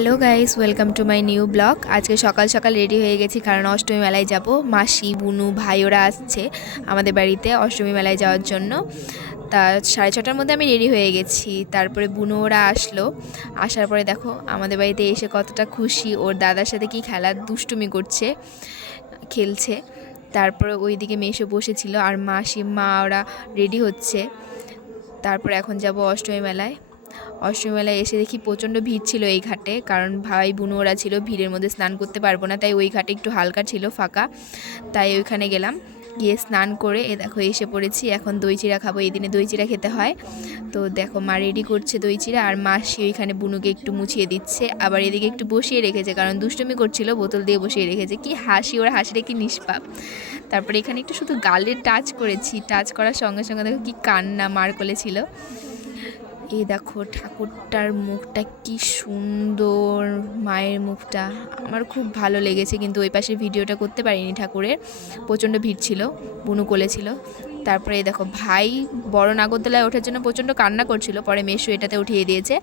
Hello guys, welcome to my new blog. আজকে সকাল সকাল রেডি হয়ে গেছি কারণ অষ্টমী মেলায় যাব। মাসি, বুনু, ভাই ওরা আসছে আমাদের বাড়িতে অষ্টমী মেলায় যাওয়ার জন্য। তা 6:30টার মধ্যে আমি রেডি হয়ে গেছি। তারপরে বুনু ওরা আসলো। আসার পরে দেখো আমাদের বাড়িতে এসে কতটা খুশি, ওর দাদার সাথে কি খেলা দুষ্টুমি করছে, খেলছে। তারপরে ওইদিকে মেসো বসেছিল আর মাসি মা ওরা রেডি হচ্ছে। তারপরে এখন যাব অষ্টমী মেলায়। অষ্টমী মেলায় এসে দেখি প্রচণ্ড ভিড় ছিল এই ঘাটে, কারণ ভাই বোন ওরা ছিল, ভিড়ের মধ্যে স্নান করতে পারবো না, তাই ওই ঘাটে একটু হালকা ছিল, ফাঁকা। তাই ওইখানে গেলাম, গিয়ে স্নান করে দেখো এসে পড়েছি। এখন দই চিড়া খাবো, এই দিনে দই চিড়া খেতে হয়। তো দেখো মা রেডি করছে দই চিড়া, আর মাসি ওইখানে বুনুকে একটু মুছিয়ে দিচ্ছে, আবার এদিকে একটু বসিয়ে রেখেছে কারণ দুষ্টুমি করছিল, বোতল দিয়ে বসিয়ে রেখেছে। কি হাসি, ওরা হাসিটা কি নিষ্পাপ। তারপরে এখানে একটু শুধু গালে টাচ করেছি, টাচ করার সঙ্গে সঙ্গে দেখো কি কান্না, মার কোলে ছিল। এই দেখো ঠাকুরটার মুখটা কি সুন্দর, মায়ের মুখটা আমার খুব ভালো লেগেছে, কিন্তু ওই পাশে ভিডিওটা করতে পারিনি ঠাকুরের, প্রচণ্ড ভিড় ছিল, বুনু কোলে ছিল। তারপরে এই দেখো ভাই বড় নাগরদোলায় ওঠার জন্য প্রচণ্ড কান্না করছিল, পরে মেশো এটাতে উঠিয়ে দিয়েছে,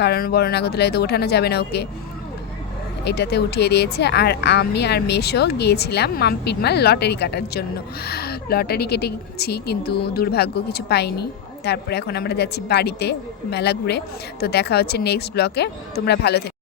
কারণ বড় নাগরদোলায় তো ওঠানো যাবে না ওকে, এটাতে উঠিয়ে দিয়েছে। আর আমি আর মেশো গিয়েছিলাম মাম্পির মাল লটারি কাটার জন্য। লটারি কেটেছি কিন্তু দুর্ভাগ্য কিছু পাইনি। তারপরে এখন আমরা যাচ্ছি বাড়িতে মেলা ঘুরে। তো দেখা হচ্ছে নেক্সট ব্লকে, তোমরা ভালো থেকো।